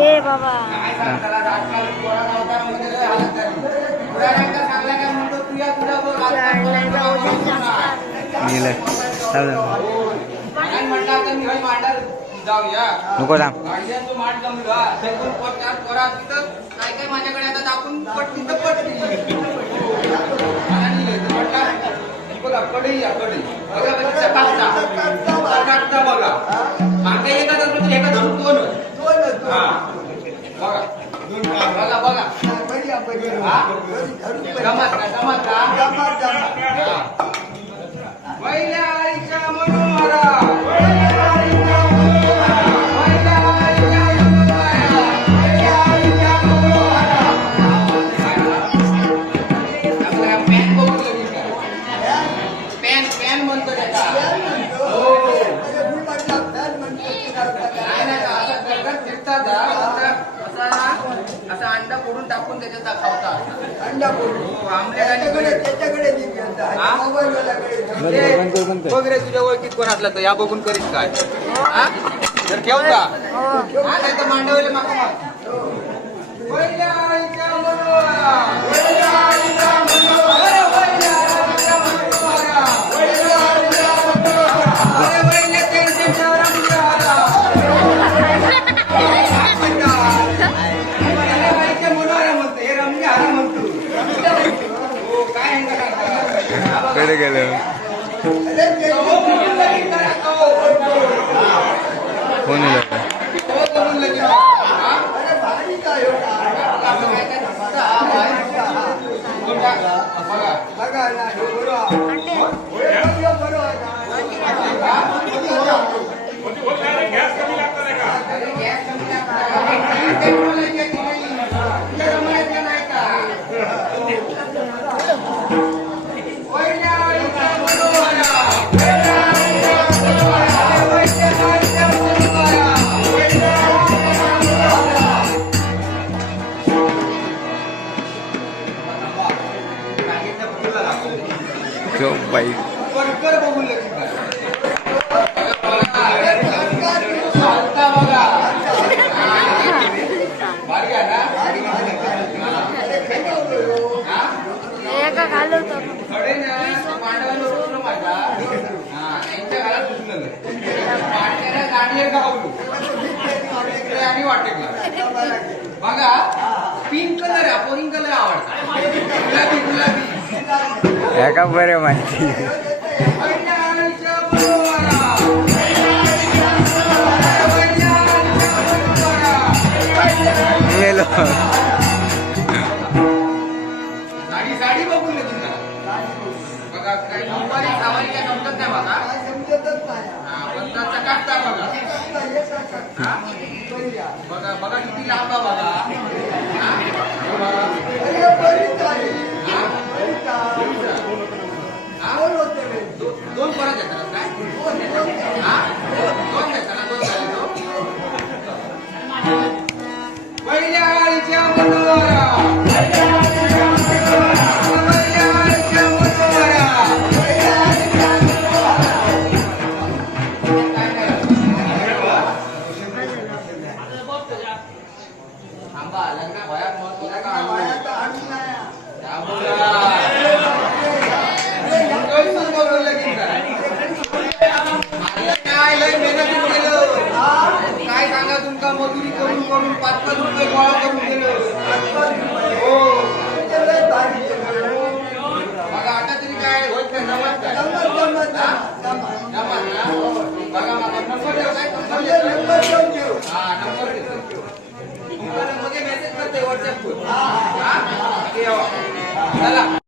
ये बाबा नको ना काय काय माझ्याकडे आता दाखवून पटली तर पटली बघा कडे या कडे बघा बघा मागे एका धरून एका धरून दोन बघा बघा बघा जमत का जमत का पहिल्या आईच्या मनोहरा असा अंडा फोडून टाकून त्याच्यात दाखवतात अंडा फोडून आमल्याकडे बघ रे तुझ्या ओळखीत कोण असला तर या बघून करीत काय जर ठेव का नाही तर मांडवले माका कडे गेलं कोण बाई बघा पिंक कलर आहे पोरिंग कलर आवडता गुलाबी गुलाबी का बरे माहिती गेलो साडी साडी बघून घे तुला बघा काही दुपारी सावारी काय समजत नाही बघा पण त्याचा काढता बघा बघा बघा किती लांब बघा दोन परत येतात काय दोन येतात ना दोन झाले पहिल्या आळीच्या मनोहरा काय सांगा तुमका मजुरी करून करून 5-5 रुपये गोळा करून गेलो बघा आता तरी काय होत नाही जमत बघा मला नंबर देऊ काय नंबर मध्ये मेसेज करते व्हॉट्सअप चला